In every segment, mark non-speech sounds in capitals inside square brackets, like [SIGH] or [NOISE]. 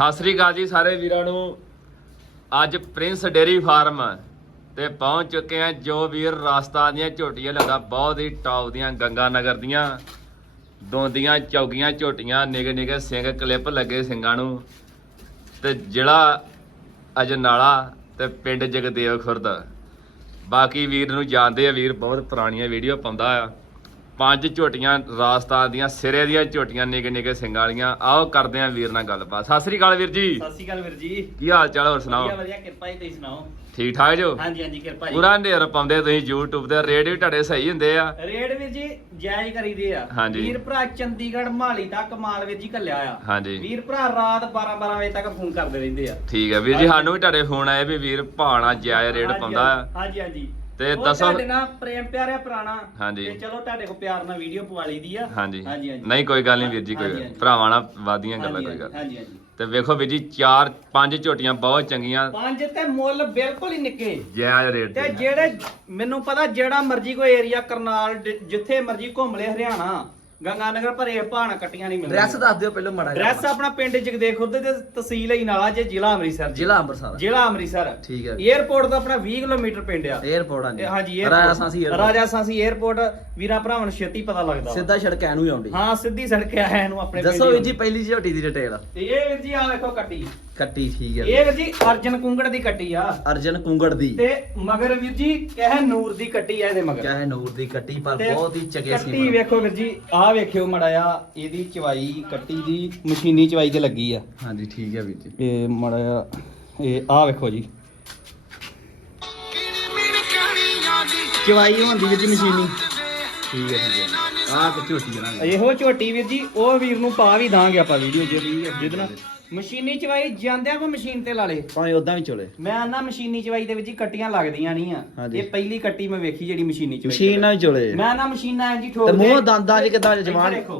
ਸਤਿ ਸ੍ਰੀ ਅਕਾਲ ਜੀ ਸਾਰੇ ਵੀਰਾਂ ਨੂੰ। ਅੱਜ ਪ੍ਰਿੰਸ ਡੇਰੀ ਫਾਰਮ ਤੇ ਪਹੁੰਚ ਚੁੱਕੇ ਆ ਜੋ ਵੀਰ ਰਾਸਤਾ ਦੀਆਂ ਝੋਟੀਆਂ ਲੈਂਦਾ ਬਹੁਤ ਹੀ ਟੌਪ ਦੀਆਂ, ਗੰਗਾ ਨਗਰ ਦੀਆਂ, ਦੋਂਦੀਆਂ, ਚੌਗੀਆਂ ਝੋਟੀਆਂ ਨਿਗੇ ਨਿਗੇ ਸਿੰਘ ਕਲਿੱਪ ਲੱਗੇ ਸਿੰਘਾਂ ਨੂੰ। ਤੇ ਜਿਹੜਾ ਅਜਨਾਲਾ ਤੇ ਪਿੰਡ ਜਗਦੇਵ ਖੁਰਦ। ਬਾਕੀ ਵੀਰ ਨੂੰ ਜਾਣਦੇ ਆ, ਵੀਰ ਬਹੁਤ ਪੁਰਾਣੀਆਂ ਵੀਡੀਓ ਪਾਉਂਦਾ ਆ। ਪੰਜ ਝੋਟੀਆਂ ਰਾਜਸਥਾਨ ਦੀਆਂ ਸਿਰੇ ਦੀਆਂ ਝੋਟੀਆਂ ਨਿੱਕੇ ਨਿੱਕੇ ਸਿੰਘਾਂ ਵਾਲੀਆਂ। ਆਓ ਕਰਦੇ ਆ ਵੀਰ ਨਾਲ ਗੱਲਬਾਤ। ਸਤਿ ਸ੍ਰੀ ਅਕਾਲ ਵੀਰ ਜੀ। ਸਤਿ ਸ਼੍ਰੀ ਅਕਾਲ ਵੀਰ ਜੀ। ਕੀ ਹਾਲ ਚਾਲ ਹੋਰ ਸੁਣਾਓ? ਵਧੀਆ ਵਧੀਆ ਕਿਰਪਾ ਜੀ ਤੁਸੀਂ ਸੁਣਾਓ? ਠੀਕ ਠਾਕ ਜੋ? ਹਾਂਜੀ ਹਾਂਜੀ ਕਿਰਪਾ ਜੀ। ਪੂਰਾ ਨੇਰ ਪਾਉਂਦੇ ਤੁਸੀਂ YouTube ਤੇ ਰੇਟ ਵੀ ਤੁਹਾਡੇ ਸਹੀ ਹੁੰਦੇ ਆ। ਰੇਟ ਵੀਰ ਜੀ ਜਾਇਜ਼ ਕਰੀਦੇ ਆ। ਹਾਂਜੀ। ਵੀਰ ਭਰਾ ਚੰਡੀਗੜ੍ਹ ਮਾਲੀ ਤੱਕ ਮਾਲ ਵੀਰ ਜੀ ਘੱਲਿਆ ਆ। ਹਾਂਜੀ। ਵੀਰ ਭਰਾ ਰਾਤ 12 12 ਵਜੇ ਤੱਕ ਫੋਨ ਕਰਦੇ ਰਹਿੰਦੇ ਆ। ਠੀਕ ਹੈ ਵੀਰ ਜੀ ਸਾਨੂੰ ਵੀ ਤੁਹਾਡੇ ਫੋਨ ਆਏ ਵੀ ਵੀਰ ਭਾਣਾ ਜਾਇ ਰੇਟ ਹਾਂਜੀ, ਪਾਉਂਦਾ। ਆ ਹਾਂਜੀ ਹਾਂਜੀ। ਤੇ ਉਹ ਦੱਸੋ- ਤੁਹਾਡੇ ਨਾਲ ਪ੍ਰੇਮ ਪਿਆਰਿਆ ਪੁਰਾਣਾ ਹਾਂਜੀ। ਤੇ ਚਲੋ ਤੁਹਾਡੇ ਕੋਲ ਪਿਆਰ ਨਾਲ ਵੀਡੀਓ ਪਵਾ ਲਈ ਦੀ ਆ। ਹਾਂਜੀ। ਹਾਂਜੀ ਹਾਂਜੀ। ਨਹੀਂ ਕੋਈ ਗੱਲ ਨਹੀਂ ਵੀਰ ਜੀ ਕੋਈ ਹਾਂਜੀ, ਹਾਂਜੀ। ਭਰਾਵਾਂ ਨਾਲ ਵਾਦੀਆਂ ਗੱਲਾਂ ਕੋਈ ਗੱਲ ਹਾਂਜੀ ਹਾਂਜੀ। ਤੇ ਵੇਖੋ ਵੀਰ ਜੀ ਚਾਰ ਪੰਜ ਝੋਟੀਆਂ ਬਹੁਤ ਚੰਗੀਆਂ। ਪੰਜ ਤੇ ਮੁੱਲ ਬਿਲਕੁਲ ਹੀ ਨਿੱਕੇ। ਜਾਇਜ਼ ਰੇਟ ਤੇ ਤੇ। ਜਿਹੜੇ ਮੈਨੂੰ ਪਤਾ ਜਿਹੜਾ ਮਰਜ਼ੀ ਕੋਈ ਏਰੀਆ ਕਰਨਾਲ ਜ- ਜਿੱਥੇ ਮਰਜ਼ੀ ਘੁੰਮ ਲੈ ਹਰਿਆਣਾ। ਗੰਗਾ ਨਗਰ ਭਰੇ ਭਾਣ ਕੱਟੀਆਂ ਨਹੀਂ ਮਿਲਦੀਆਂ। ਐਡਰੈਸ ਦੱਸ ਦਿਓ ਪਹਿਲਾਂ ਮੜਾ ਐਡਰੈਸ ਆਪਣਾ ਪਿੰਡ ਜਗਦੇ ਖੁਰਦ ਤੇ ਤਹਿਸੀਲ ਇਨਾਲਾ ਜੇ ਜ਼ਿਲ੍ਹਾ ਅੰਮ੍ਰਿਤਸਰ ਜੀ। ਜ਼ਿਲ੍ਹਾ ਅੰਮ੍ਰਿਤਸਰ। ਜ਼ਿਲ੍ਹਾ ਅੰਮ੍ਰਿਤਸਰ। ਠੀਕ ਹੈ। ਏਅਰਪੋਰਟ ਦਾ ਆਪਣਾ 20 ਕਿਲੋਮੀਟਰ ਪਿੰਡ ਆ। 에어ਪੋਰਟ ਹਾਂਜੀ ਹਾਂਜੀ airport। ਰਾਜਾ ਸਾਂਸੀ airport। ਰਾਜਾ ਸਾਂਸੀ 에ਅਰਪੋਰਟ ਵੀਰਾਂ ਭਰਾਵਾਂ ਨੂੰ ਛੇਤੀ ਪਤਾ ਲੱਗਦਾ। ਸਿੱਧਾ ਸੜਕ ਐਨੂੰ ਹੀ ਆਉਂਦੀ। ਹਾਂ ਸਿੱਧੀ ਸੜਕ ਆ ਇਹਨੂੰ ਆਪਣੇ ਦੱਸੋ ਵੀਰ ਜੀ ਪਹਿਲੀ ਝੋਟੀ ਦੀ ਡਿਟੇਲ ਤੇ ਇਹ ਵੀਰ ਜੀ ਆ ਵੇਖੋ ਕੱਟੀ। ਕੱਟੀ ਠੀਕ ਹੈ ਇਹ ਵੀਰ ਜੀ ਅਰਜਨ ਕੁੰਗੜ ਦੀ ਕੱਟੀ ਆ। ਅਰਜਨ ਕੁੰਗੜ ਦੀ। ਤੇ ਮਗਰ ਵੀਰ ਜੀ ਕਹੇ ਨੂਰ ਦੀ ਕੱਟੀ ਆ ਇਹਦੇ ਮਗਰ। ਕਿਆ ਹੈ ਨੂਰ ਦੀ ਕੱਟੀ ਪਰ ਤੇ ਬਹੁਤ ਹੀ ਚੰਗੇ ਕੱਟੀ ਸੀ ਵੇਖੋ ਵੀਰ ਜੀ ਆਹ ਵੇਖਿਓ ਮੜਾ ਆ ਇਹਦੀ ਚਵਾਈ ਕੱਟੀ ਦੀ ਮਸ਼ੀਨੀ ਚਵਾਈ ਤੇ ਲੱਗੀ ਆ। ਹਾਂਜੀ ਠੀਕ ਹੈ ਵੀਰ ਜੀ। ਇਹ ਮੜਾ ਆ ਇਹ ਆਹ ਵੇਖੋ ਜੀ। ਚਵਾਈ ਹੁੰਦੀ ਵੀਰ ਜੀ ਮਸ਼ੀਨੀ। ਠੀਕ ਹੈ ਠੀਕ ਹੈ ਆਹ ਤੇ ਝੋਟੀ ਜਣਾ ਇਹੋ ਝੋਟੀ ਵੀਰ ਜੀ ਉਹ ਵੀਰ ਨੂੰ ਪਾ ਵੀ ਦਾਂਗੇ ਆਪਾਂ ਵੀਡੀਓ ਜਿਹਦੇ ਨਾਲ। ਮਸ਼ੀਨੀ ਚਵਾਈ ਜਾਂਦਿਆਂ ਕੋ ਮਸ਼ੀਨ ਤੇ ਲਾ ਲੇ ਭਾਵੇਂ ਉਦਾਂ ਵੀ ਚਲੇ ਮੈਂ ਆਨਾ ਮਸ਼ੀਨੀ ਚਵਾਈ ਦੇ ਵਿੱਚ ਹੀ ਕੱਟੀਆਂ ਲੱਗਦੀਆਂ ਨਹੀਂ ਆ ਹਾਂਜੀ। ਇਹ ਪਹਿਲੀ ਕੱਟੀ ਮੈਂ ਵੇਖੀ ਜਿਹੜੀ ਮਸ਼ੀਨੀ ਚਵਾਈ ਮਸ਼ੀਨ ਨਾਲ ਚਲੇ ਮੈਂ ਨਾ ਮਸ਼ੀਨਾਂ ਇੰਜ ਹੀ ਠੋਕ ਤੇ ਮੂੰਹ। ਦੰਦਾਂ 'ਚ ਕਿੱਦਾਂ ਜਵਾਨ ਦੇਖੋ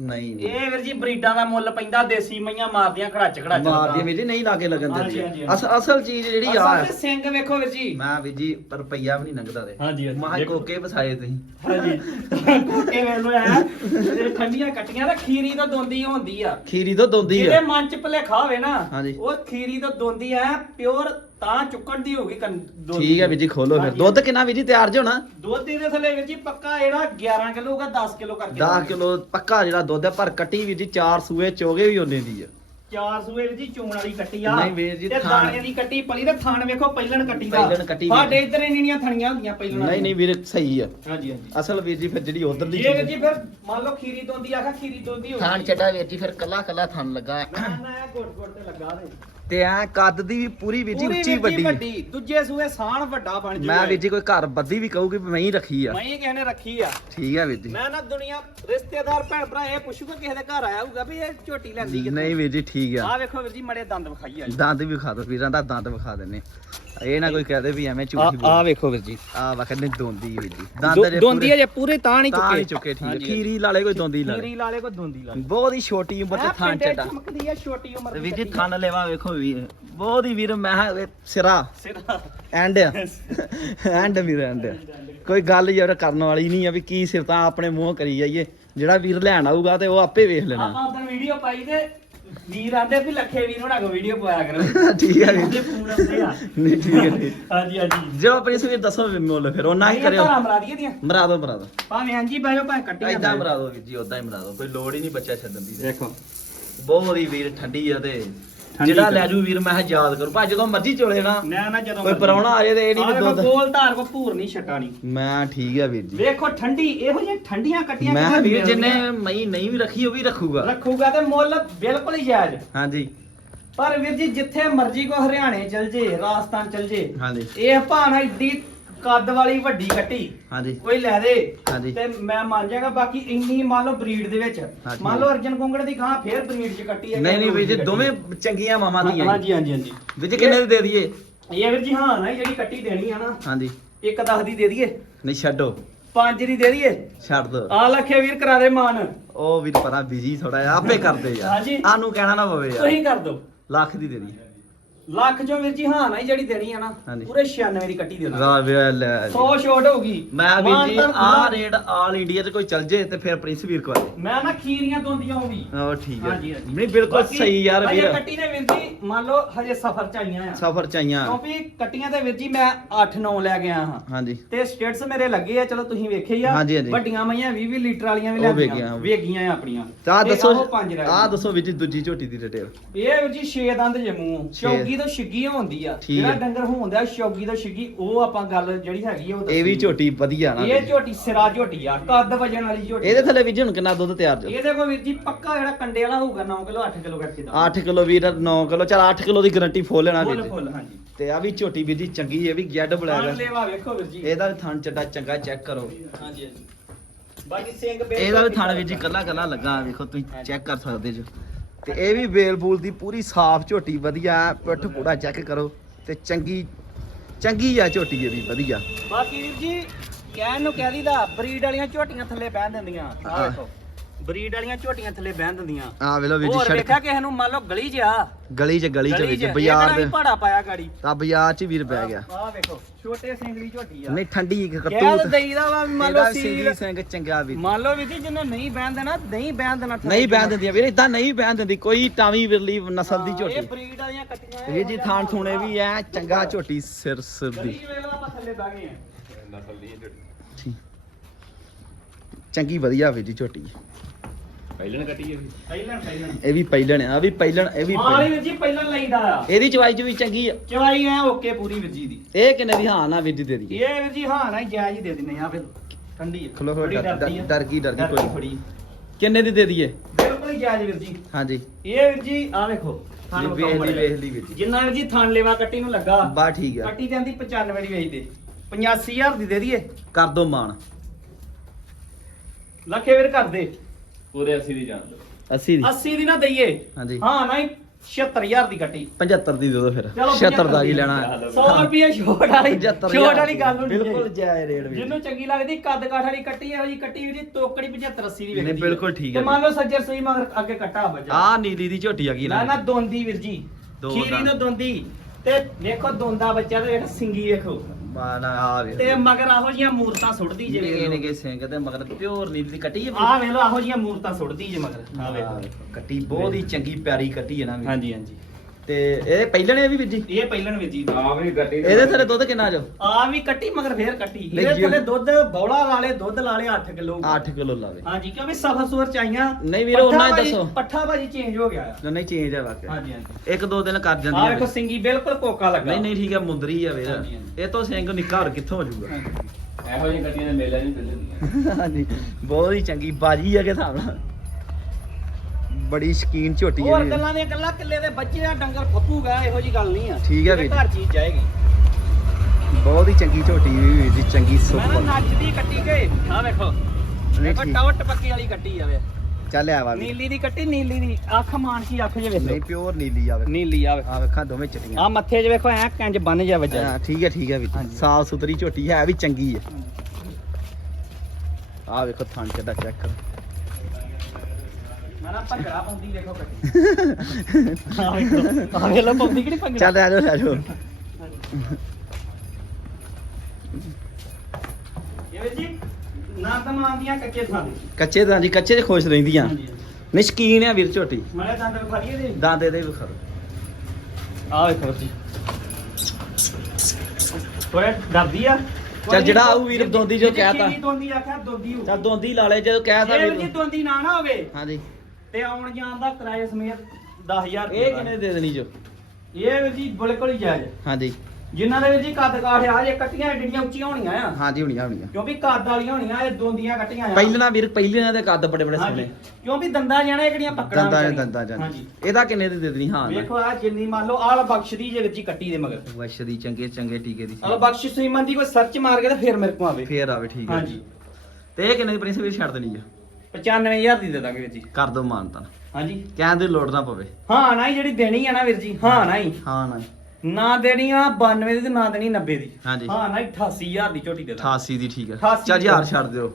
ਨਹੀਂ। ਇਹ ਵੀਰ ਜੀ ਬਰੀਡਾਂ ਦਾ ਮੁੱਲ ਪੈਂਦਾ ਦੇਸੀ ਮਈਆਂ ਮਾਰਦੀਆਂ ਖੜਾਚ ਖੜਾਚ ਮਾਰਦੀ ਵੀਰ ਜੀ ਨਹੀਂ ਲਾਗੇ ਲੱਗਣ ਹਾਂਜੀ, ਦਿੰਦੀ ਹਾਂਜੀ, ਹਾਂਜੀ। ਅਸਲ ਅਸਲ ਚੀਜ਼ ਜਿਹੜੀ ਆ ਅਸਲ ਤੇ ਸਿੰਘ ਵੇਖੋ ਵੀਰ ਜੀ ਮੈਂ ਵੀਰ ਜੀ ਪਰ ਰੁਪਈਆ ਵੀ ਨਹੀਂ ਲੰਘਦਾ ਦੇ ਹਾਂਜੀ, ਹਾਂਜੀ। ਮਾਹ ਦੇਖੋ। ਕੋਕੇ ਵਸਾਏ ਤੁਸੀਂ ਹਾਂਜੀ ਕੋਕੇ ਵੇਲੋ ਆ ਜਿਹੜੇ ਠੰਡੀਆਂ ਕੱਟੀਆਂ ਤਾਂ ਖੀਰੀ ਤੋਂ ਦੋਂਦੀ ਹੁੰਦੀ ਆ ਖੀਰੀ ਤੋਂ ਦੋਂਦੀ ਜਿਹਦੇ ਆ ਮਨ ਚ ਭੁਲੇਖਾ ਹੋਵੇ ਨਾ ਹਾਂਜੀ। ਉਹ ਖੀਰੀ ਤੋਂ ਦੋਂਦੀ ਆ ਪਿਓਰ ਤਾਂ ਚੁੱਕਣ ਦੀ ਹੋਗੀ ਠੀਕ ਹੈ ਵੀਰ ਜੀ ਖੋਲੋ ਫਿਰ। ਦੁੱਧ ਕਿੰਨਾ ਵੀਰ ਜੀ ਤਿਆਰ ਜੋ ਹੋਣਾ? ਦੁੱਧ ਦੇ ਥੱਲੇ ਵੀਰ ਜੀ ਪੱਕਾ ਇਹਦਾ 11 ਕਿਲੋ ਹੋਗਾ 10 ਕਿਲੋ ਕਰਕੇ 10 ਕਿਲੋ ਪੱਕਾ ਜਿਹੜਾ ਦੁੱਧ ਹੈ ਪਰ ਕੱਟੀ ਵੀਰ ਜੀ ਚਾਰ ਸੂਏ ਚੋਗੇ ਵੀ ਉਹਨੇ ਦੀ ਆ। 4 ਸੂਏ ਵੀਰ ਜੀ ਚੂਣ ਵਾਲੀ ਕੱਟੀ ਆ। ਨਹੀਂ ਵੀਰ ਜੀ, ਤੇ ਥਾਣ- ਦਾਣੇ ਦੀ ਕੱਟੀ ਪਲੀ ਤੇ ਥਾਣ ਵੇਖੋ ਪਹਿਲਣ ਕੱਟੀ ਦਾ। ਪਹਿਲਣ ਕੱਟੀ ਦੀ। ਸਾਡੇ ਇੱਧਰ ਇੰਨੀਆਂ ਥਣੀਆਂ ਹੁੰਦੀਆਂ ਪਹਿਲਣ ਨਹੀਂ ਨਹੀਂ ਵੀਰ ਸਹੀ ਆ। ਹਾਂਜੀ ਹਾਂਜੀ। ਅਸਲ ਵੀਰ ਜੀ ਫਿਰ ਜਿਹੜੀ ਉਧਰ ਦੀ ਜੇ ਵੀਰ ਜੀ ਫਿਰ ਮੰਨ ਲਓ ਖੀਰੀ ਦੋਂਦੀ ਆਖਾ ਖੀਰੀ ਦੋਂਦੀ ਹੋਗੀ ਥਾਣ ਚੱਡਾ ਵੀਰ ਜੀ ਫਿਰ ਕੱਲਾ ਕੱਲਾ ਥਣ ਲੱਗਾ। ਮੈਂ ਨਾ ਇਹ ਗੋਟ ਗੋਟ ਤੇ ਲੱਗਾ ਦੇ। ਤੇ ਐ ਕੱਦ ਦੀ ਵੀ ਪੂਰੀ ਵੀਰ ਜੀ ਪੂਰੀ ਉੱਚੀ ਵੀਰ ਜੀ ਵੱਡੀ। ਵੱਡੀ ਦੂਜੇ ਸੂਏ ਸਾਣ ਵੱਡਾ ਬਣ ਜੂਗਾ ਮੈਂ ਵੀਰ ਜੀ ਕੋਈ ਘਰ ਬੱਦੀ ਵੀ ਕਹੂਗੀ ਵੀ ਮੈਂ ਹੀ ਰੱਖੀ ਆ। ਮੈਂ ਹੀ ਕਿਸੇ ਨੇ ਰੱਖੀ ਆ। ਠੀਕ ਆ ਵੀਰ ਜੀ। ਮੈਂ ਨਾ ਦੁਨੀਆ ਰਿਸ਼ਤੇਦਾਰ ਭੈਣ ਭਰਾ ਇਹ ਪੁੱਛੂਗਾ ਕਿਸੇ ਦੇ ਘਰ ਆਇਆ ਹੋਊਗਾ ਵੀ ਇਹ ਝੋਟੀ ਲੈਂਦੀ ਕਿੱਥੋਂ? ਨਹੀਂ ਵੀਰ ਜੀ ਠੀਕ ਆ। ਆਹ ਵੇਖੋ ਵੀਰ ਜੀ ਮੜੇ ਦੰਦ ਵਿਖਾਈ ਆ ਦੰਦ ਵੀ ਵਿਖਾ ਦੋ ਵੀਰਾਂ ਦਾ ਦੰਦ ਵਿਖਾ ਦਿੰਨੇ ਇਹ ਨਾ ਕੋਈ ਕਹਦੇ ਵੀ ਐਵੇਂ ਆ ਝੂਠੀ ਆ ਬੋਲ ਵੇਖੋ ਵੀਰ ਜੀ। ਆ ਵਾ ਕਹਿੰਦੇ ਦੋਂਦੀ ਵੀਰ ਜੀ। ਦੋ- ਦੋਂਦੀ ਆ ਜੇ ਪੂਰੇ ਤਾਂ ਨਹੀਂ ਤਾਂ ਚੁੱਕੇ। ਨਹੀਂ ਚੁੱਕੇ ਠੀਕ ਹੈ ਹਾਂਜੀ, ਖੀਰੀ ਲਾਲੇ ਕੋਈ ਦੋਂਦੀ ਲਾਲੇ ਖੀਰੀ ਲਾਲੇ ਕੋ ਦੋਂਦੀ ਲਾਲੇ ਬਹੁਤ ਹੀ ਛੋਟੀ ਉਮਰ ਚ ਥਾਂ ਚੱਡਾ ਚਮਕਦੀ ਆ ਛੋਟੀ ਉਮਰ ਵੀਰ ਜੀ ਥਣ ਲੈਵਾ ਵੇਖੋ ਵੀ ਬਹੁਤ ਹੀ ਵੀਰ ਮੈਂ ਕਿਹਾ ਇਹ ਸਿਰਾ। ਸਿਰਾ। ਐਂਡ ਆ। ਐਂਡ ਵੀਰ ਐਂਡ ਆ। ਕੋਈ ਗੱਲ ਯਾਰ ਕਰਨ ਵਾਲੀ ਨਹੀਂ ਆ ਵੀ ਕੀ ਸਿਫਤਾਂ ਆਪਣੇ ਮੂੰਹ ਕਰੀ ਜਾਈਏ। ਜਿਹੜਾ ਵੀਰ ਲੈਣ ਆਊਗਾ ਤੇ ਉਹ ਆਪੇ ਵੇਖ ਲੈਣਾ। ਆਪਾਂ ਉਦੋਂ ਵੀਡੀਓ ਪਾਈ ਤੇ ਵੀਰ ਆਂਦੇ ਵੀ ਲੱਖੇ ਵੀਰ ਹੋਣਾ ਕੋ ਵੀਡੀਓ ਪਾਇਆ ਕਰੋ। [LAUGHS] ਠੀਕ ਹੈ ਵੀਰ। ਉਹਦੇ ਫੋਨ ਆਉਂਦੇ ਆ। ਨਹੀਂ ਠੀਕ ਹੈ ਠੀਕ ਹਾਂਜੀ ਹਾਂਜੀ। ਜੋ ਪ੍ਰਿੰਸ ਵੀਰ ਦੱਸੋ ਵੀ ਮੁੱਲ ਫਿਰ ਉਹਨਾਂ ਹੀ ਕਰਿਓ। ਧਾਰਾਂ ਮਰਾ ਦਈਏ ਦੀਆਂ ਮਰਾ ਦੋ ਮਰਾ ਦੋ। ਭਾਵੇਂ ਹਾਂਜੀ ਬਾਜੋ ਭਾਵੇਂ ਕੱਟੀ ਐਦਾਂ ਮਰਾ ਦੋ ਵੀਰ ਜੀ ਉਦਾਂ ਹੀ ਮਰਾ ਦੋ। ਕੋਈ ਲੋੜ ਹੀ ਨਹੀਂ ਬੱਚਾ ਛੱਡਣ ਦੀ। ਦੇਖੋ। ਬਹੁਤ ਹੀ ਵੀਰ ਠੰਡੀ ਆ ਤੇ ਜਿਹੜਾ ਲੈ ਜੂ ਵੀਰ ਮੈਂ ਕਿਹਾ ਯਾਦ ਕਰੂ। ਭਾਵੇਂ ਜਦੋਂ ਮਰਜ਼ੀ ਚੋਲੇ ਨਾ ਨਾ ਨਾ ਜਦੋਂ ਕੋਈ ਪਰੌਣਾ ਆ ਜੇ ਤੇ ਇਹ ਨਹੀਂ ਦੁੱਧ। ਗੋਲ ਧਾਰ ਕੋ ਭੂਰ ਨਹੀਂ ਛਟਾ ਨਹੀਂ ਮੈਂ ਠੀਕ ਆ ਵੀਰ ਜੀ। ਵੇਖੋ ਠੰਡੀ ਇਹੋ ਜਿਹੀ ਠੰਡੀਆਂ ਕੱਟੀਆਂ ਮੈਂ ਕਿੱਥੇ ਵੀਰ? ਜਿੰਨੇ ਮਈ ਨਹੀਂ ਵੀ ਰੱਖੀ ਉਹ ਵੀ ਰੱਖੂਗਾ। ਰੱਖੂਗਾ ਤੇ ਮੁੱਲ ਬਿਲਕੁਲ ਹੀ ਜਾਇਜ਼। ਹਾਂਜੀ। ਪਰ ਵੀਰ ਜੀ ਜਿੱਥੇ ਮਰਜ਼ੀ ਕੋ ਹਰਿਆਣੇ ਚਲ ਜੇ ਰਾਜਸਥਾਨ ਚਲ ਜੇ ਹਾਂਜੀ। ਇਹ ਭਾਣਾ ਏਡੀ ਕੱਦ ਵਾਲੀ ਵੱਡੀ ਕੱਟੀ ਹਾਂਜੀ। ਕੋਈ ਲੈ ਦੇ ਹਾਂਜੀ। ਤੇ ਮੈਂ ਮੰਨ ਜਾਗਾ ਬਾਕੀ ਇੰਨੀ ਮੰਨ ਲਓ ਬਰੀਡ ਦੇ ਵਿੱਚ ਹਾਂਜੀ। ਮੰਨ ਲਓ ਅਰਜਨ ਕੁੰਗੜ ਦੀ ਗਾਂ ਫੇਰ ਬਰੀਡ ਚ ਕੱਟੀ ਹੈ ਨਹੀਂ ਨਹੀਂ ਵੀਰ ਜੀ ਦੋਵੇਂ ਚੰਗੀਆਂ ਮਾਵਾਂ ਦੀਆਂ ਜੀ। ਹਾਂਜੀ ਹਾਂਜੀ ਹਾਂਜੀ ਵੀਰ ਜੀ ਕਿੰਨੇ ਦੀ ਦੇ ਦਈਏ? ਇਹ ਵੀਰ ਜੀ ਹਾਂ ਨਾ ਜਿਹੜੀ ਕੱਟੀ ਦੇਣੀ ਆ ਨਾ ਹਾਂਜੀ। ਇੱਕ 10 ਦੀ ਦੇ ਦਈਏ? ਨਹੀਂ ਛੱਡੋ। ਪੰਜ ਦੀ ਦੇ ਦਈਏ? ਛੱਡ ਦੋ। ਆ ਲੱਖੇ ਵੀਰ ਕਰਾ ਦੇ ਮਾਨ। ਉਹ ਵੀਰ ਪਤਾ ਬਿਜ਼ੀ ਥੋੜਾ ਜਿਹਾ ਆਪੇ ਕਰਦੇ ਹਾਂਜੀ। ਯਾਰ ਆਨੂੰ ਕਹਿਣਾ ਨਾ ਪਵੇ ਯਾਰ। ਤੁਸੀਂ ਕਰ ਦਿਓ ਲੱਖ ਦੀ ਦੇ ਦੀ ਲੱਖ ਚੋਂ ਵੀਰ ਜੀ ਹਾਂ ਨਾ ਹੀ ਜਿਹੜੀ ਦੇਣੀ ਆ ਨਾ ਹਾਂਜੀ। ਪੂਰੇ 96 ਦੀ ਕੱਟੀ ਦੇ ਦਾਂਗੇ ਵਾਹ ਵੇ ਲੈ ਜੀ। 100 ਛੋਟ ਹੋਊਗੀ ਮੈਂ ਵੀ ਜੀ ਆ। ਰੇਟ ਆਲ ਇੰਡੀਆ 'ਚ ਕੋਈ ਚੱਲ ਜੇ ਤੇ ਫਿਰ ਪ੍ਰਿੰਸ ਵੀਰ ਕੋਲ ਮੈਂ ਨਾ ਖੀਰੀਆਂ ਦੋਂਦੀਆਂ ਉਹ ਵੀ ਉਹ ਠੀਕ ਹੈ ਹਾਂਜੀ, ਹਾਂਜੀ। ਨਹੀਂ ਬਿਲਕੁਲ ਬਾਕੀ ਸਹੀ ਯਾਰ ਹਜੇ ਵੀਰ ਕੱਟੀ ਨੇ ਵੀਰ ਜੀ ਮੰਨ ਲਓ ਹਜੇ ਸਫਰ ਚ ਆਈਆਂ ਆ ਸਫਰ ਚ ਆਈਆਂ ਕਿਉਂਕਿ ਕੱਟੀਆਂ ਤੇ ਵੀਰ ਜੀ ਮੈਂ 8-9 ਲੈ ਗਿਆ ਹਾਂ ਹਾਂਜੀ ਤੇ ਸਟੇਟਸ ਮੇਰੇ ਲੱਗੇ ਆ ਚਲੋ ਤੁਸੀਂ ਵੇਖੇ ਹੀ ਆ ਹਾਂਜੀ, ਹਾਂਜੀ। ਵੱਡੀਆਂ ਮਈਆਂ 20 20 ਲੀਟਰ ਵਾਲੀਆਂ ਵੀ ਉਹ ਵੇਖੀਆਂ। ਵੇਗੀਆਂ ਆ ਆਪਣੀਆਂ ਤਾਂ ਆਹ ਤੇ ਦੱਸੋ ਆਹੋ ਪੰਜ ਰਹਿ ਆ ਗਈਆਂ। ਦੱਸੋ ਵਿੱਚ ਦੂਜੀ ਝੋਟੀ ਦੀ ਡਿਟੇਲ ਇਹ ਵੀਰ ਜੀ ਛੇ ਦੰਦ ਜੇ ਮੂੰਹ ਛੇ। ਸ਼ੌਗੀ ਤੋਂ ਛਿੱਗੀ ਹੁੰਦੀ ਆ। ਠੀਕ। ਜਿਹੜਾ ਹੈ। ਡੰਗਰ ਹੁੰਦਾ ਸ਼ੌਗੀ ਤੋਂ ਛਿੱਗੀ ਉਹ ਆਪਾਂ ਗੱਲ ਜਿਹੜੀ ਹੈਗੀ ਆ ਉਹ ਇਹ ਵੀ। ਝੋਟੀ ਵਧੀਆ ਨਾ ਇਹ ਝੋਟੀ ਸਿਰਾ ਝੋਟੀ ਆ ਕੱਦ ਵਜਣ ਵਾਲੀ ਝੋਟੀ। ਇਹਦੇ ਥੱਲੇ ਵੀ ਜੀ ਹੁਣ ਕਿੰਨਾ ਦੁੱਧ ਤਿਆਰ ਜੋ ਇਹਦੇ ਕੋਲ ਵੀਰ ਜੀ ਪੱਕਾ ਜਿਹੜਾ ਕੰਡੇ ਵਾਲਾ ਹੋਊਗਾ 9 ਕਿਲੋ 8 ਕਿਲੋ ਕਰਕੇ ਦਾ 8 ਕਿਲੋ ਵੀਰ 9 ਕਿਲੋ ਚਲ 8 ਕਿਲੋ ਦੀ ਗਾਰੰਟੀ ਫੁੱਲ ਲੈਣਾ ਵੀਰ ਫੁੱਲ ਜੀ। ਫੁੱਲ ਹਾਂਜੀ। ਤੇ ਆ ਵੀ ਝੋਟੀ ਵੀਰ ਜੀ ਚੰਗੀ ਹੈ ਵੀ ਜੈਡ ਬਲੈਕ ਲੇਵਾ ਵੇਖੋ ਵੀਰ ਜੀ। ਇਹਦਾ ਵੀ ਥਣ ਚੱਡਾ ਚੰਗਾ ਚੈੱਕ ਕਰੋ। ਹਾਂਜੀ ਹਾਂਜੀ। ਬਾਕੀ ਸਿੰਘ ਬਿਲਕੁਲ ਇਹਦਾ ਵੀ ਥਣ ਵੀਰ ਜੀ ਕੱਲਾ ਕੱਲਾ ਲੱਗਾ ਵੇਖੋ ਤੁਸੀਂ ਚੈੱਕ ਕਰ ਸਕਦੇ ਜੋ। ਤੇ ਇਹ ਵੀ ਵੇਲ ਬੂਲ ਦੀ ਪੂਰੀ ਸਾਫ਼ ਝੋਟੀ ਵਧੀਆ। ਪਿੱਠ ਪੂੜਾ ਚੈੱਕ ਕਰੋ ਤੇ ਚੰਗੀ ਚੰਗੀ ਆ ਝੋਟੀ ਇਹ ਵੀ ਵਧੀਆ ਬਾਕੀ ਵੀਰ ਜੀ ਕਹਿਣ ਨੂੰ ਕਹਿ ਦੀਦਾ ਬਰੀਡ ਵਾਲੀਆਂ ਝੋਟੀਆਂ ਥੱਲੇ ਬਹਿਣ ਦਿੰਦੀਆਂ ਆਹ ਹਾਂ। ਵੇਖੋ ਬਰੀਡ ਵਾਲੀਆਂ ਝੋਟੀਆਂ ਥੱਲੇ ਬਹਿਣ ਦਿੰਦੀਆਂ। ਆ ਵੇਲੋ ਵੀਰ ਜੀ ਹੋਰ ਸੜਕ ਵੇਖਿਆ ਕਿਸੇ ਨੂੰ? ਮੰਨ ਲਓ ਗਲੀ 'ਚ ਆ। ਗਲੀ ਚ ਗਲੀ ਚ ਇਹ ਬਾਜ਼ਾਰ ਦੇ ਵੀ ਭਾੜਾ ਪਾਇਆ ਗਾੜੀ? ਤਾਂ ਬਾਜ਼ਾਰ ਚ ਹੀ ਵੀਰ ਪੈ ਗਿਆ। ਆਹ ਵੇਖੋ ਛੋਟੇ ਸਿੰਗਲੀ ਝੋਟੀ ਆ। ਨਹੀਂ ਠੰਡੀ ਕਹਿ ਕਰਤੂਤ ਦਈਦਾ ਵਾ ਵੀ ਮੰਨ ਲਓ ਸਿੰਗਲੀ ਸੀਲ। ਸਿੰਘ ਚੰਗਾ ਵੀ ਮੰਨ ਲਓ ਵੀ ਜੀ ਜਿਹਨੇ ਨਹੀਂ ਬਹਿਣ ਦੇਣਾ ਨਹੀਂ ਬਹਿਣ ਦੇਣਾ ਥੱਲੇ ਨਹੀਂ ਬਹਿਣ ਦਿੰਦੀ ਵੀਰ ਇਦਾਂ ਨਹੀਂ ਬਹਿਣ ਦਿੰਦੀ ਕੋਈ ਟਾਵੀ ਵਿਰਲੀ ਨਸਲ ਦੀ ਹਾਂ, ਝੋਟੀ। ਇਹ ਬਰੀਡ ਵਾਲੀਆਂ ਕੱਟੀਆਂ ਵੀਰ ਜੀ ਥਾਣ ਥੂਣੇ ਵੀ ਐ ਚੰਗਾ ਝੋਟੀ ਸਿਰ ਸਿਰ ਦੀ। ਗਲੀ ਵੇਲੇ ਆਪਾਂ ਥੱਲੇ ਬਹਿ ਗਏ ਆ। ਨਸਲ ਦੀ ਝੋਟੀ ਠੀਕ। ਚੰਗੀ ਵਧੀਆ ਵੀਰ ਜੀ ਝੋਟੀ। ਪਹਿਲਣ ਕੱਟੀ ਹੈ ਪਹਿਲਾਂ ਪਹਿਲਾਂ ਇਹ ਵੀ ਪਹਿਲਣ ਆ ਵੀ ਪਹਿਲਣ ਇਹ ਵੀ ਪਹਿਲਣ। ਵੀਰ ਜੀ ਪਹਿਲਾਂ ਲਈਦਾ। ਆ ਇਹਦੀ ਚਵਾਈ ਚ ਵੀ ਚੰਗੀ ਆ। ਚਵਾਈ ਐ ਓਕੇ ਪੂਰੀ ਵੀਰ ਜੀ ਦੀ। ਇਹ ਕਿੰਨੇ ਦੀ? ਹਾਂ ਨਾ ਵੀਰ ਜੀ ਦੇ ਦੀ ਇਹ ਵੀਰ ਜੀ ਹਾਂ ਨਾ ਜਾਇਜ਼ ਹੀ ਦੇ ਦਿੰਨੇ ਆ ਫਿਰ। ਠੰਡੀ ਆ। ਖਲੋ ਖਲੋ ਡਰ- ਗਈ ਡਰ ਗਈ ਕੋਈ ਕਿੰਨੇ ਦੀ ਦੇ ਦਈਏ? ਬਿਲਕੁਲ ਹੀ ਜਾਇਜ਼ ਵੀਰ ਜੀ। ਹਾਂਜੀ। ਇਹ ਵੀਰ ਜੀ ਆ ਵੇਖੋ ਥਣ ਵੇਖ ਲਈ ਵੇਖ ਲਈ ਵੀਰ ਜੀ। ਜਿੰਨਾ ਵੀਰ ਜੀ ਥਣ ਲੇਵਾ ਕੱਟੀ ਨੂੰ ਲੱਗਾ ਬਾ ਠੀਕ ਆ। ਕੱਟੀ ਜਾਂਦੀ 95 ਦੀ ਵੇਚਦੇ। 85000 ਦੀ ਦੇ ਦਈਏ। ਕਰ ਦੋ ਮਾਨ ਲੱਖੇ ਵੀਰ ਕਰ ਦੇ। ਪੂਰੇ 80 ਦੀ ਜਾਨ ਲਓ 80 ਦੀ? 80 ਦੀ ਨਾ ਦਈਏ। ਹਾਂਜੀ। ਹਾਂ ਨਹੀਂ 76000 ਦੀ ਕੱਟੀ। 75 ਦੀ ਦੇ ਦੋ ਫਿਰ। ਚਲੋ 76 ਦਾ ਕੀ ਲੈਣਾ? 100 ਰੁਪਏ ਛੋਟ ਵਾਲੀ 75 ਛੋਟ ਵਾਲੀ ਗੱਲ ਹੁੰਦੀ ਬਿਲਕੁਲ ਹੈ। ਜਾਇਜ਼ ਰੇਟ ਵੀਰ ਜਿਹਨੂੰ ਚੰਗੀ ਲੱਗਦੀ ਕੱਦ ਕਾਠ ਵਾਲੀ ਕੱਟੀ ਇਹੋ ਜੀ ਕੱਟੀ ਵੀ ਤੋਕੜੀ 75 80 ਦੀ ਨਹੀਂ, ਵੇਚਦੀ ਬਿਲਕੁਲ ਠੀਕ ਹੈ ਤੇ ਮੰਨ ਲਓ ਸੱਜਰ ਸੂਈ ਮਗਰ ਅੱਗੇ ਕੱਟਾ ਬੱਜਾ ਆ ਨੀਲੀ ਦੀ ਝੋਟੀ ਆ ਗਈ ਨਾ ਨਾ ਦੋਂਦੀ ਵੀਰ ਜੀ। ਖੀਰੀ ਦੰਦ। ਨੂੰ ਦੋਂਦੀ। ਤੇ ਵੇਖੋ ਦੋਂਦਾ ਬੱਚਾ ਤੇ ਵੇਖ ਸਿੰਗੀ ਵੇਖੋ। ਮਾਨਾ ਆ ਵੇ ਤੇ ਮਗਰ ਆਹੋ ਜੀਆਂ ਮੂਰਤਾਂ ਸੁੱਟਦੀ ਜੇ ਵੇਖ ਨਿੱਕੇ ਸਿੰਘ ਤੇ ਮਗਰ ਪਿਓਰ ਨੀਲੀ ਦੀ ਕੱਟੀ ਹੈ ਆਹ ਵੇਖ ਲਓ ਆਹੋ ਜੀਆਂ ਮੂਰਤਾਂ ਸੁੱਟਦੀ ਜੇ ਮਗਰ। ਆਹ ਵੇਖੋ ਕੱਟੀ ਬਹੁਤ ਹੀ ਚੰਗੀ ਪਿਆਰੀ ਕੱਟੀ ਹੈ ਨਾ ਵੀ। ਹਾਂਜੀ ਹਾਂਜੀ। ਤੇ ਇਹ ਪਹਿਲਣੇ ਵੀ ਵੀਰ ਜੀ? ਇਹ ਪਹਿਲਣ ਵੀਰ ਜੀ ਆ ਵੀ ਗੱਡੀ ਇਹਦੇ ਥੱਲੇ ਦੁੱਧ ਕਿੰਨਾ ਜੋ? ਆ ਵੀ ਕੱਟੀ ਮਗਰ ਫੇਰ ਕੱਟੀ। ਨਹੀਂ ਇਹਦੇ ਜੀ। ਥੱਲੇ ਦੁੱਧ ਬੌਲਾ ਵਾਲੇ ਦੁੱਧ ਲਾਲੇ 8 ਕਿਲੋ। 8 ਕਿਲੋ ਲਾਵੇ ਹਾਂਜੀ ਕਿਉਂਕਿ ਸਫਰ ਸੂਰ ਚ ਆਈਆਂ। ਨਹੀਂ ਵੀਰ, ਉਹਨਾਂ ਹੀ ਦੱਸੋ। ਪੱਠਾ ਭਾਜੀ ਚੇਂਜ ਹੋ ਗਿਆ ਆ। ਨਹੀਂ ਚੇਂਜ ਹੈ ਵਾਕਿਆ। ਹਾਂਜੀ ਹਾਂਜੀ। ਇੱਕ ਦੋ ਦਿਨ ਕਰ ਆ ਜਾਂਦੀ ਵੇਖੋ ਸਿੰਗੀ ਬਿਲਕੁਲ ਕੋਕਾ ਲੱਗਾ। ਨਹੀਂ ਨਹੀਂ ਠੀਕ ਹੈ ਮੁੰਦਰੀ ਆ ਵੀਰ। ਹਾਂਜੀ, ਹਾਂਜੀ। ਇਹ ਤੋਂ ਸਿੰਘ ਨਿੱਕਾ ਹੋਰ ਕਿੱਥੋਂ ਹੋ ਜਾਊਗਾ? ਇਹੋ ਜਿਹੀ ਗੱਡੀਆਂ ਦੇ ਮੇਲਾ ਨਹੀਂ ਚੱਲਦੀਆਂ ਹਾਂਜੀ ਬਹੁਤ ਹੀ ਚੰਗੀ ਬਾਜੀ ਹੈ ਕਿ ਹਿਸਾਬ ਨਾਲ। ਬੜੀ ਸ਼ਕੀਨ ਝੋਟੀ ਹੈ ਹੋਰ। ਗੱਲਾਂ ਦੀਆਂ ਗੱਲਾਂ ਕਿੱਲੇ ਦੇ ਬੱਚੇ ਆ ਡੰਗਰ ਖੱਪੂਗਾ ਇਹੋ ਜੀ ਗੱਲ ਨਹੀਂ ਆ। ਠੀਕ ਹੈ ਵੀਰ। ਘਰ ਚੀਜ਼ ਜਾਏਗੀ। ਬਹੁਤ ਹੀ ਚੰਗੀ ਝੋਟੀ ਵੀ ਵੀਰ ਜੀ ਚੰਗੀ ਮੈਂ ਨਾ ਨੱਚਦੀ ਕੱਟੀ ਗਏ ਆ ਵੇਖੋ। ਨਹੀਂ ਵੇਖੋ ਠੀਕ। ਟੌਟ ਪੱਕੀ ਵਾਲੀ ਕੱਟੀ ਆ ਵੇ। ਚੱਲ ਆ ਵਾ ਨੀਲੀ ਦੀ ਕੱਟੀ ਨੀਲੀ ਦੀ। ਅੱਖ ਮਾਨਸੀ ਅੱਖ ਜੇ ਨਹੀਂ ਵੇਖੋ ਪਿਓਰ ਨੀਲੀ ਆਵੇ ਨੀਲੀ ਆ ਵੇ। ਆ ਵੇਖਾਂ ਦੋਵੇਂ ਚਟੀਆਂ। ਆ ਮੱਥੇ 'ਚ ਵੇਖੋ ਐ ਕੰਜ ਬੰਨ ਜਾ ਵੱਜਾ ਹਾਂ, ਠੀਕ ਹੈ ਠੀਕ ਹੈ ਵੀਰ ਹਾਂਜੀ। ਸਾਫ਼ ਸੁਥਰੀ ਝੋਟੀ ਹੈ ਵੀ ਚੰਗੀ ਹੈ। ਆ ਵੇਖੋ ਥਣ ਚੱਡਾ ਚੈੱਕ। ਕਰੋ ਮੈਂ ਨਾ ਭੰਗੜਾ ਪਾਉਂਦੀ ਕੱਟੀ ਆ ਵੇਖੋ ਆ ਵੇਖ ਲਓ ਪਾਉਂਦੀ ਕਿ ਨਹੀਂ ਭੰਗੜਾ? ਚੱਲ ਆ ਜਾਓ ਆ ਜਾਓ। ਇਹ ਵੇ ਜੀ ਨਾ ਤਾਂ ਮਾਂਦੀਆਂ ਕੱਚੇ ਥਾਂ ਦੇ ਕੱਚੇ ਤਾਂ ਜੀ ਕੱਚੇ 'ਚ ਖੁਸ਼ ਰਹਿੰਦੀਆਂ। ਹਾਂਜੀ ਨਿਸ਼ਕੀਨ ਆ ਵੀਰ ਝੋਟੀ। ਮੈਂ ਦੰਦ ਵਿਖਾ ਲਈਏ ਦੇ ਦਾਂਦੇ ਦੇ ਵਿਖਰ ਆ ਵੇਖੋ ਜੀ ਥੋੜਾ ਡਰਦੀ ਆ? ਚੱਲ ਜਿਹੜਾ ਆਊ ਵੀਰ ਦੋਂਦੀ ਜੋ ਕਹਿਤਾ। ਜਿਹੜੀ ਦੋਂਦੀ ਆਖਿਆ ਦੋਂਦੀ ਹੋਊ। ਚੱਲ ਦੋਂਦੀ ਲਾ ਲੈ ਜਦੋਂ ਕਹਿਤਾ ਜੇ ਜੀ ਵੀਰ ਦੋਂਦੀ ਨਾ ਨਾ ਹੋਵੇ। ਹਾਂਜੀ। ਤੇ ਆਉਣ ਜਾਣ ਦਾ ਕਿਰਾਇਆ ਸਮੇਤ 10000 ਇਹ ਕਿੰਨੇ ਦੇ ਦੇਣੀ ਜੋ? ਇਹ ਵੀਰ ਜੀ ਬਿਲਕੁਲ ਹੀ ਜਾਇਜ਼ ਹਾਂਜੀ। ਜਿਨ੍ਹਾਂ ਦੇ ਜੀ ਕੱਦ ਕਾਠ ਆ ਜੇ ਕੱਟੀਆਂ ਐਡੀਆਂ ਉੱਚੀਆਂ ਹੋਣੀਆਂ ਆ। ਹਾਂਜੀ ਹੁਣੀਆਂ ਹੁਣੀਆਂ। ਕਿਉਂਕਿ ਕੱਦ ਵਾਲੀਆਂ ਹੋਣੀਆਂ ਇਹ ਦੋਂਦੀਆਂ ਕੱਟੀਆਂ ਆ। ਪਹਿਲਣਾ ਵੀਰ ਪਹਿਲਣਾ ਦੇ ਕੱਦ ਬੜੇ ਬੜੇ ਹਾਂਜੀ ਸੋਹਣੇ ਕਿਉਂਕਿ ਦੰਦਾਂ ਜਾਣਾ ਇਹ ਕਿਹੜੀਆਂ ਪੱਕੜਾਂ ਦੰਦਾਂ ਨੇ ਵਿਚਾਰੀਆਂ। ਦੰਦਾਂ ਹਾਂਜੀ। ਇਹਦਾ ਕਿੰਨੇ ਦੀ ਦੇ ਦੇਣੀ? ਹਾਂ ਨਾ। ਵੇਖੋ ਆ ਜਿੰਨੀ ਮੰਨ ਲਓ ਆਲ ਬਖਸ਼ਦੀ ਜੇ ਵਿੱਚ ਹੀ ਕੱਟੀ ਦੇ ਮਗਰ। ਵਸ਼ ਦੀ ਚੰਗੇ ਚੰਗੇ ਟੀਕੇ ਦੀ ਆਲ ਬਖਸ਼ ਸੁਈਮਨ ਦੀ ਕੋਈ ਸਰਚ ਮਾਰ ਕੇ ਤੇ ਫੇਰ ਮੇਰੇ ਕੋਲ ਆਵੇ। ਫੇਰ ਆਵੇ ਠੀਕ ਹੈ ਹਾਂਜੀ। ਤੇ ਇਹ ਕਿੰਨੇ ਦੀ ਪ੍ਰਿੰਸ ਵੀਰ ਛੱਡ ਦੇਣੀ ਆ? 95000 ਦੀ ਦੇ ਦਾਂਗੇ ਵੀਰ ਜੀ। ਕਰ ਦੋ ਮਾਨਤਾ ਹਾਂਜੀ। ਕਹਿਣ ਦੀ ਲੋੜ ਨਾ ਪਵੇ। ਹਾਂ ਨਾ ਹੀ ਜਿਹੜੀ ਦੇਣੀ ਆ ਨਾ ਵੀਰ ਜੀ ਹਾਂ ਨਾ ਹੀ। ਹਾਂ ਨਾ ਨਾ ਦੇਣੀ ਆ 92 ਦੀ ਤੇ ਨਾ ਦੇਣੀ 90 ਦੀ। ਹਾਂਜੀ। ਹਾਂ ਨਾ ਹੀ 88000 ਦੀ ਝੋਟੀ ਦੇ ਦਾਂਗੇ। 88 ਦੀ ਠੀਕ ਹੈ 88 ਚੱਲ ਯਾਰ ਛੱਡ ਦਿਓ।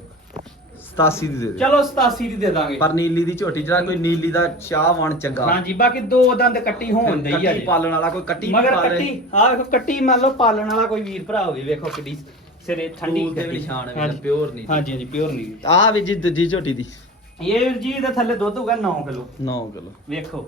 87 ਦੀ ਦੇ ਦੇ ਚਲੋ 87 ਦੀ ਦੇ ਦਾਂਗੇ। ਪਰ ਨੀਲੀ ਦੀ ਝੋਟੀ ਜਿਹੜਾ ਕੋਈ ਨੀਲੀ ਦਾ ਚਾਹ ਵਣ ਚੰਗਾ। ਹਾਂਜੀ ਬਾਕੀ ਦੋ ਦੰਦ ਕੱਟੀ ਹੋਣ ਦਈ ਆ ਕੱਟੀ ਜੀ। ਪਾਲਣ ਵਾਲਾ ਕੋਈ ਕੱਟੀ ਵੀ ਮਗਰ ਪਾਲੇ। ਕੱਟੀ ਆ ਵੇਖੋ ਕੱਟੀ ਮੰਨ ਲਓ ਪਾਲਣ ਵਾਲਾ ਕੋਈ ਵੀਰ ਭਰਾ ਹੋਵੇ ਵੇਖੋ ਕਿੱਡੀ ਸਿਰੇ ਠੰਡੀ ਤੇ ਵੀ ਹੈ ਹਾਂਜੀ। ਪਿਓਰ ਨਹੀਂ ਹਾਂਜੀ ਹਾਂਜੀ ਪਿਓਰ ਨਹੀਂ ਆ ਵੀ ਜੀ ਦੂਜੀ ਝੋਟੀ ਦੀ। ਇਹ ਜੀ ਦੇ ਥੱਲੇ ਦੁੱਧ ਹੋਊਗਾ 9 ਕਿਲੋ। 9 ਕਿਲੋ। ਵੇਖੋ।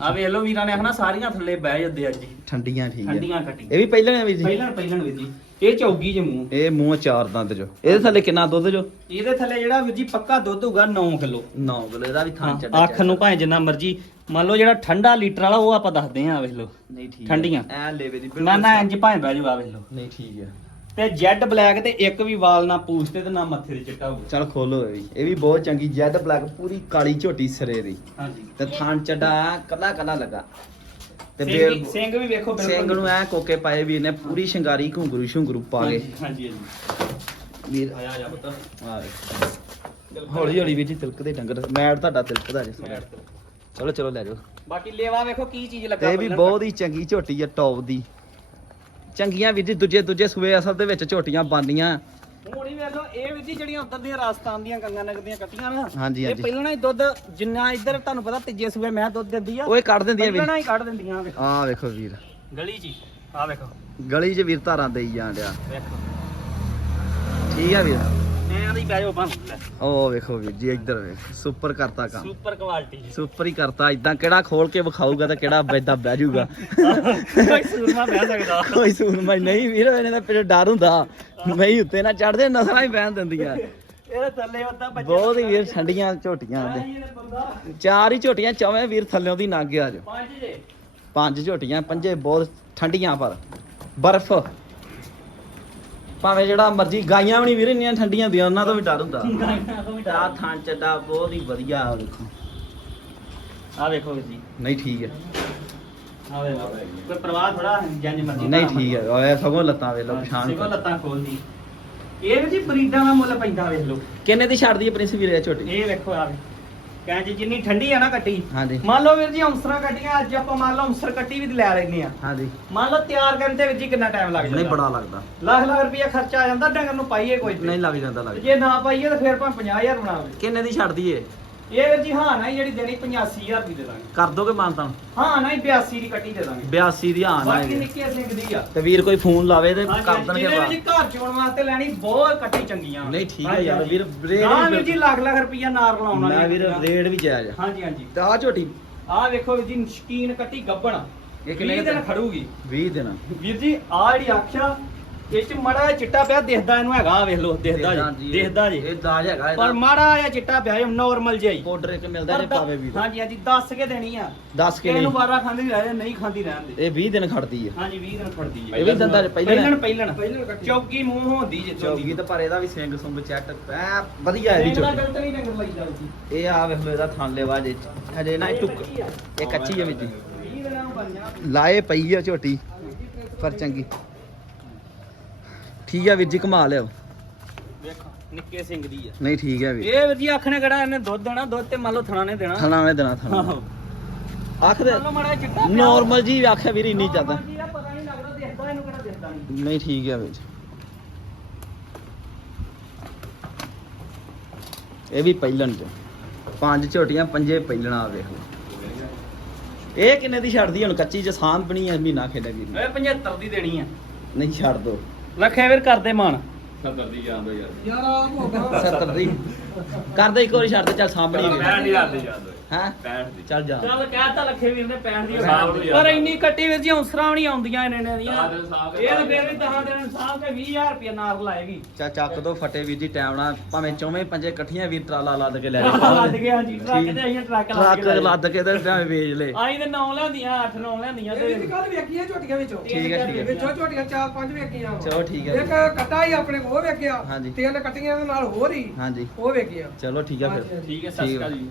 ਆ ਵੇਖ ਲਓ ਵੀਰਾਂ ਨੇ ਆਖਣਾ ਸਾਰੀਆਂ ਥੱਲੇ ਬਹਿ ਜਾਂਦੇ ਅੱਜ। ਠੰਡੀਆਂ ਠੀਕ ਹੈ ਠੰਡੀਆਂ ਕੱਟੀ ਇਹ ਵੀ ਪਹਿਲਾਂ ਨੇ ਵੀ ਜੀ? ਪਹਿਲਾਂ ਪਹਿਲਾਂ ਵੀਰ ਜੀ। ਇਹ ਚੌਗੀ ਜੇ ਮੂੰਹ। ਇਹ ਮੂੰਹ ਚਾਰ ਦੰਦ ਜੋ ਇਹਦੇ ਥੱਲੇ ਕਿੰਨਾ ਦੁੱਧ ਜੋ ਇਹਦੇ ਥੱਲੇ ਜਿਹੜਾ ਵੀਰ ਜੀ ਪੱਕਾ ਦੁੱਧ ਹੋਊਗਾ 9 ਕਿਲੋ। 9 ਕਿਲੋ ਇਹਦਾ ਵੀ ਥਾਂ ਚੱਡਾ ਅੱਖ ਨੂੰ ਭਾਵੇਂ ਜਿੰਨਾ ਮਰਜ਼ੀ। ਮੰਨ ਲਓ ਜਿਹੜਾ ਠੰਡਾ ਲੀਟਰ ਵਾਲਾ ਉਹ ਆਪਾਂ ਦੱਸਦੇ ਆਂ ਵੇਖ ਲਓ। ਨਹੀਂ ਠੀਕ ਠੰਡੀਆਂ। ਐ ਲੇਵੇ ਦੀ ਨਾ ਨਾ ਇੰਜ ਭਾਵੇਂ ਬਹਿ ਜਾਊਗਾ ਵੇਖ ਲਓ। ਨਹੀਂ ਠੀਕ ਹੈ ਤੇ ਜੈਡ ਬਲੈਕ ਤੇ ਇੱਕ ਵੀ ਵਾਲ ਨਾ ਪੂਛ ਤੇ ਤੇ ਨਾ ਮੱਥੇ ਤੇ ਚਿੱਟਾ ਹੋਊਗਾ। ਚਲ ਖੋਲੋ ਇਹ ਵੀ। ਇਹ ਵੀ ਬਹੁਤ ਚੰਗੀ ਜੈਡ ਬਲੈਕ ਪੂਰੀ ਕਾਲੀ ਝੋਟੀ ਸਰੇ ਦੀ। ਹਾਂਜੀ। ਤੇ ਥਾਂ ਚੱਡਾ ਕੱਲਾ ਕੱਲਾ ਲੱਗਾ। ਤੇ ਬੇਲ ਸਿੰਘ ਵੀ ਵੇਖੋ ਬਿਲਕੁਲ ਸਿੰਘ ਨੂੰ ਐ ਕੋਕੇ ਪਾਏ ਵੀ ਇਹਨੇ ਪੂਰੀ ਸ਼ਿੰਗਾਰੀ ਘੁੰਗਰੂ ਸ਼ੁੰਗਰੂ ਪਾ ਕੇ। ਹਾਂਜੀ ਹਾਂਜੀ ਵੀਰ। ਆਇਆ ਆ ਪੁੱਤ। ਆ ਵੇਖ। ਹੌਲੀ ਹੌਲੀ ਵੀਰ ਜੀ ਤਿਲਕਦੇ ਡੰਗਰ। ਮੈਟ ਤੁਹਾਡਾ ਤਿਲਕਦਾ ਜੇ। ਸਾਰਾ ਚਲੋ ਚਲੋ ਲੈ ਜਾਓ। ਬਾਕੀ ਲੇਵਾ ਵੇਖੋ ਕੀ ਚੀਜ਼ ਲੱਗਾ ਤੇ ਇਹ ਵੀ। ਬਹੁਤ ਹੀ ਚੰਗੀ ਝੋਟੀ ਆ ਟੌਪ ਦੀ। ਚੰਗੀਆਂ ਵੀਰ ਜੀ ਦੂਜੇ ਦੂਜੇ ਸੂਏ ਅਸਲ ਦੇ ਵਿੱਚ ਝੋਟੀਆਂ ਬਾਂਦੀਆਂ ਹੁਣ ਹੀ ਵੇਖ ਲਓ ਇਹ ਵੀ ਜੀ ਜਿਹੜੀਆਂ ਉੱਧਰ ਦੀਆਂ ਰਾਜਸਥਾਨ ਦੀਆਂ ਗੰਗਾ ਨਗਰ ਦੀਆਂ ਕੱਟੀਆਂ ਨਾ ਹਾਂਜੀ, ਇਹ ਹਾਂਜੀ। ਪਹਿਲਾਂ ਹੀ ਦੁੱਧ ਜਿੰਨਾ ਇੱਧਰ ਤੁਹਾਨੂੰ ਪਤਾ ਤੀਜੇ ਸੂਏ ਮੈਂ ਦੁੱਧ ਦਿੰਦੀ ਆ ਉਹ ਇਹ ਕੱਢ ਦਿੰਦੀਆਂ ਵੀਰ ਪਹਿਲਾਂ ਹੀ ਕੱਢ ਦਿੰਦੀਆਂ ਵੇਖੋ ਆ ਵੇਖੋ ਵੀਰ। ਗਲੀ 'ਚ। ਆ ਵੇਖੋ। ਗਲੀ 'ਚ ਵੀਰ ਧਾਰਾਂ ਦੇਈ ਜਾਣ ਡਿਆ। ਵੇਖੋ। ਠੀਕ ਆ ਵੀਰ। ਐਂ ਦੀ ਬੰਦ ਲੈ। ਉਹ ਵੇਖੋ ਵੀਰ ਜੀ ਇੱਧਰ ਵੇਖ ਸੁਪਰ ਕਰਤਾ ਕੰਮ। ਸੁਪਰ ਕੁਆਲਿਟੀ ਸੁਪਰ ਹੀ ਕਰਤਾ ਇਦਾਂ ਕਿਹੜਾ ਖੋਲ ਕੇ ਵਿਖਾਊਗਾ ਤੇ ਕਿਹੜਾ ਏਦਾਂ ਬਹਿ ਜਾਊਗਾ। ਕੋਈ ਸੂਰਮਾ ਬਹਿ ਸਕਦਾ। ਕੋਈ ਸੂਰਮਾ ਨਹੀਂ ਵੀਰ ਇਹਨੇ ਤਾਂ ਪਿੱਛੇ ਡਰ ਹੁੰਦਾ। ਨਹੀਂ ਉੱਤੇ ਨਾ ਚੜਦੇ ਨਸਲਾਂ ਹੀ ਬਹਿਣ ਦਿੰਦੀਆਂ। ਇਹਦੇ ਥੱਲੇ ਉੱਦਾਂ ਬੱਚੇ ਬਹੁਤ ਹੀ ਵੀਰ ਠੰਡੀਆਂ ਝੋਟੀਆਂ ਦੇ। ਇਹਨੇ ਬੰਦਾ। ਚਾਰ ਹੀ ਝੋਟੀਆਂ ਚੌਵੇਂ ਵੀਰ ਥੱਲਿਓਂ ਦੀ ਜੋ। ਪੰਜ ਜੇ। ਪੰਜ ਝੋਟੀਆਂ ਪੰਜੇ ਬਹੁਤ ਠੰਡੀਆਂ ਪਰ। ਬਰਫ਼। ਭਾਵੇਂ ਜਿਹੜਾ ਮਰਜ਼ੀ ਗਾਈਆਂ ਵੀ ਨਹੀਂ ਵੀਰ ਇੰਨੀਆਂ ਠੰਡੀਆਂ ਹੁੰਦੀਆਂ ਉਹਨਾਂ ਤੋਂ ਵੀ ਡਰ ਹੁੰਦਾ। ਆ ਥਾਂ ਚੱਡਾ ਬਹੁਤ ਹੀ ਵਧੀਆ ਆ ਵੇਖੋ। ਆ ਵੇਖੋ ਜੀ। ਨਹੀਂ ਠੀਕ ਹੈ। ਆ ਵੇਖੋ ਕੋਈ ਪ੍ਰਵਾਹ ਥੋੜਾ ਜੰਜ ਮਰਜ਼ੀ ਨਹੀਂ ਠੀਕ ਹੈ ਓਏ ਸਗੋਂ ਲੱਤਾਂ ਵੇਖ ਲਓ ਪਛਾਣ ਸਿਕੋ ਲੱਤਾਂ ਖੋਲਦੀ। ਇਹ ਵੀ ਜੀ ਬਰੀਡਾਂ ਦਾ ਮੁੱਲ ਪੈਂਦਾ ਵੇਖ ਲਓ। ਕਿੰਨੇ ਦੀ ਛੱਡਦੀ ਹੈ ਪ੍ਰਿੰਸ ਵੀਰੇ ਇਹ ਝੋਟੀ ਇਹ ਵੇਖੋ ਆ ਵੇ ਕਹਿੰਦੇ ਜਿੰਨੀ ਠੰਡੀ ਆ ਨਾ ਕੱਟੀ ਹਾਂਜੀ। ਮੰਨ ਲਓ ਵੀਰ ਜੀ ਔਂਸਰਾਂ ਕੱਟੀਆਂ ਅੱਜ ਆਪਾਂ ਮੰਨ ਲਓ ਔਂਸਰ ਕੱਟੀ ਵੀ ਲੈ ਲੈਨੇ ਆ। ਹਾਂਜੀ। ਮੰਨ ਲਓ ਤਿਆਰ ਕਰਨ ਤੇ ਵੀਰ ਜੀ ਕਿੰਨਾ ਟਾਈਮ ਲੱਗ ਜਾਂਦਾ। ਨਹੀਂ ਬੜਾ ਲੱਗਦਾ। ਲੱਖ ਲੱਖ ਰੁਪਇਆ ਖਰਚਾ ਆ ਜਾਂਦਾ ਡੰਗਰ ਨੂੰ ਪਾਈਏ ਕੋਈ। ਨਹੀਂ ਲੱਗ ਜਾਂਦਾ ਲੱਗ ਜੇ ਨਾ ਪਾਈਏ ਤਾਂ ਫਿਰ ਭਾਵੇਂ 50000 ਬਣਾਵੇ ਕਿੰਨੇ ਦੀ ਛੱਡਦੀ ਏ ਇਹ ਜੀ ਹਾਂ ਨਾ ਜਿਹੜੀ ਦੇਣੀ 85000 ਰੁਪਏ ਦੇ ਦਾਂਗੇ। ਕਰ ਦੋਗੇ ਮਾਨਤਾਨ ਹਾਂ ਨਾ ਹੀ 82 ਦੀ ਕੱਟੀ ਦੇ ਦਾਂਗੇ। 82 ਦੀ ਹਾਂ ਨਾ ਬਾਕੀ। ਨਿੱਕੇ ਸਿੰਘ ਦੀ ਆ। ਤੇ ਵੀਰ ਕੋਈ ਫੋਨ ਲਾਵੇ ਤੇ ਕਰ ਦੇਣਗੇ। ਵੀ ਜੀ ਘਰ ਚੋਣ ਵਾਸਤੇ ਲੈਣੀ ਬਹੁਤ ਕੱਟੀ ਚੰਗੀਆਂ ਨਹੀਂ ਠੀਕ ਹੈ ਯਾਰ ਵੀਰ ਰੇਟ ਹਾਂ ਵੀਰ ਜੀ ਲੱਖ ਲੱਖ ਰੁਪਇਆ ਨਾਰ ਲਾਉਣ ਵਾਲੀ ਮੈਂ ਵੀਰ ਰੇਟ ਵੀ ਜਾਇਜ਼ ਆ। ਹਾਂਜੀ ਹਾਂਜੀ। ਤੇ ਆ ਝੋਟੀ? ਆਹ ਵੇਖੋ ਵੀਰ ਜੀ ਸ਼ਕੀਨ ਕੱਟੀ ਗੱਬਣ। ਇਹ ਕਿੰਨੇ ਦਿਨ ਖੜੂਗੀ। 20 ਦਿਨ। ਵੀਰ ਜੀ ਆ ਜਿਹੜੀ ਆਖਿਆ ਇਹ ਚ ਮੜਾ ਜਿਹਾ ਚਿੱਟਾ ਪਿਆ ਦਿਖਦਾ ਇਹਨੂੰ ਹੈਗਾ ਵੇਖ ਲਓ ਦਿਖਦਾ ਜੀ ਦਿਖਦਾ ਜੀ। ਇਹ ਦਾਜ ਹੈਗਾ ਪਰ ਇਹਦਾ ਮਾੜਾ ਜਿਹਾ ਚਿੱਟਾ ਪਿਆ ਇਹ ਨਾਰਮਲ ਜਿਹਾ ਹੀ। ਪਾਊਡਰ ਇੱਕ ਮਿਲਦਾ ਜੇ ਪਾਵੇ ਵੀਰ ਹਾਂਜੀ ਹਾਂਜੀ ਦੱਸ ਕੇ ਦੇਣੀ ਆ। 10 ਕੇ ਕਿਸੇ ਨੂੰ ਨਹੀਂ ਬਾਰਾ ਖਾਂਦੀ ਰਹਿ ਨਹੀਂ ਖਾਂਦੀ ਰਹਿਣ ਦੇ ਇਹ 20 ਦਿਨ ਖੜਦੀ ਹੈ ਹਾਂਜੀ 20 ਦਿਨ ਖੜਦੀ ਹੈ ਇਹ ਵੀ ਦੰਦਾਂ ਚ ਪਹਿਲਣ। ਪਹਿਲਣ ਪਹਿਲਣ। ਚੌਕੀ ਮੂੰਹ ਹੁੰਦੀ ਜੇ ਚੌਗੀ ਤੇ ਪਰ ਇਹਦਾ ਵੀ ਸਿੰਘ ਸੁੰਗ ਚੈਟ ਐ ਵਧੀਆ ਇਹ ਵੀ ਇਹਦਾ ਝੋਟੀ ਗਲਤ ਨਹੀਂ ਨਗਰ ਲਈ ਜਾਊਗੀ ਇਹ ਆ ਵੇਖ ਲੋ ਇਹਦਾ ਥਾਂ ਲੈਵਾ ਜੇ ਹਜੇ ਨਾ ਇਹ ਟੁੱਕ ਇਹ ਕੱਚੀ ਹੈ ਵਿੱਚ। 20 ਦਿਨਾਂ ਨੂੰ ਬਣ ਜਾਣਾ ਲਾਏ ਪਈ ਆ ਝੋਟੀ। ਪਰ ਚੰਗੀ। ਠੀਕ ਆ ਵੀਰ ਜੀ ਕਮਾ ਲਿਓ ਵੇਖੋ ਨਿੱਕੇ ਸਿੰਘ ਦੀ ਆ। ਨਹੀਂ ਠੀਕ ਹੈ ਵੀਰ। ਇਹ ਵੀਰ ਜੀ ਆਖਣੇ ਕਿਹੜਾ ਇਹਨੇ ਦੁੱਧ ਦੇਣਾ? ਦੁੱਧ ਤੇ ਮੰਨ ਲਓ ਥਣਾ ਨੇ ਦੇਣਾ। ਥਣਾ ਨੇ ਦੇਣਾ ਥਣਾ ਆਹੋ। ਆਖ ਦੇ ਮੰਨ ਲਓ ਮਾੜਾ ਜਿਹਾ ਚਿੱਟਾ ਪਿਆ। ਨਾਰਮਲ ਜੀ ਆਖਿਆ ਵੀਰ ਇੰਨੀ ਜ਼ਿਆਦਾ। Normal ਜੀ ਆ, ਪਤਾ ਨਹੀਂ ਲੱਗਦਾ ਦਿਖਦਾ ਇਹਨੂੰ ਕਿਹੜਾ ਦਿਖਦਾ ਨਹੀਂ। ਨਹੀਂ ਠੀਕ ਹੈ ਵੀਰ। ਇਹ ਵੀ ਪਹਿਲਣ ਚ। ਪੰਜ ਝੋਟੀਆਂ ਪੰਜੇ ਪਹਿਲਣਾ ਆ ਵੇਖ ਲਓ। ਇਹ ਕਿੰਨੇ ਦੀ ਛੱਡਦੀ ਹੁਣ ਕੱਚੀ ਚ ਸਾਂਭਣੀ ਹੈ ਮਹੀਨਾ ਖੇਡਾ ਵੀਰ। ਇਹ 75 ਦੀ ਦੇਣੀ ਆ। ਨਹੀਂ ਛੱਡ ਦੋ। ਲੱਖੇ ਵੀਰ ਕਰਦੇ ਮਾਨ 70 ਦੀ ਦੋ ਯਾਰ। ਯਾਰ ਆ ਭੋਗਾ 70 ਦੀ ਕਰਦੇ ਇੱਕ ਵਾਰੀ ਛੱਡ ਦੇ ਚੱਲ ਸਾਂਭਣੀ ਹੈ 65000 ਦੀ ਜਾਣ ਦੋ ਹੈ? 65 ਦੀ। ਚੱਲ ਜਾ। ਚੱਲ ਕਹਿਤਾ ਲੱਖੇ ਵੀਰ ਨੇ 65 ਦੀ ਪਰ। ਇੰਨੀ ਕੱਟੀ ਵੀਰ ਜੀ ਹੌਸਰਾ ਵੀ ਨਹੀਂ ਆਉਂਦੀਆਂ ਇਹਨਾਂ ਨੇ ਦੀਆਂ। ਸਾਂਭ ਕੇ ਇਹ ਤਾਂ ਫਿਰ ਵੀ 10 ਦਿਨ ਸਾਂਭ ਕੇ 20000 ਰੁਪਏ ਨਾਰ ਲਾਏਗੀ। ਚਾ ਚੱਕ ਦੋ ਫਟੇ ਵੀਰ ਜੀ ਟਾਈਮ ਨਾਲ। ਭਾਵੇਂ ਚੌਵੇਂ ਪੰਜੇ ਇਕੱਠੀਆਂ ਵੀਰ ਟਰਾਲਾ ਲੱਦ ਕੇ ਲੈ ਲੱਦ ਗਿਆ ਜੀ ਟਰੱਕ ਤੇ ਲੱਦ ਟਰੱਕ ਕੇ ਲੱਦ ਕੇ ਤੇ ਭਾਵੇਂ ਵੇਚ ਲੈ। ਆਈ ਤੇ 9 ਲਿਆਂਦੀਆਂ 8 9 ਲਿਆਂਦੀਆਂ ਤੇ ਕੱਲ ਵੇਖੀਆਂ ਝੋਟੀਆਂ ਵਿੱਚੋਂ। ਠੀਕ ਹੈ ਠੀਕ ਹੈ। ਵਿੱਚੋਂ ਝੋਟੀਆਂ ਚਾਰ ਪੰਜ ਵੇਖੀਆਂ ਵਾਂ। ਚਲੋ ਠੀਕ ਹੈ ਇੱਕ ਕੱਟਾ ਹੀ ਆਪਣੇ ਕੋਲ ਉਹ ਵੇਖਿਆ। ਹਾਂਜੀ। ਤਿੰਨ ਕੱਟੀਆਂ ਦੇ ਨਾਲ ਹੋਰ ਹੀ ਹਾਂਜੀ। ਉਹ ਵੇਖੀਆਂ। ਚਲੋ ਠੀਕ ਹੈ ਫਿਰ। ਠੀਕ ਹੈ ਸਤਿ ਸ਼੍ਰੀ ਅਕਾਲ ਜੀ।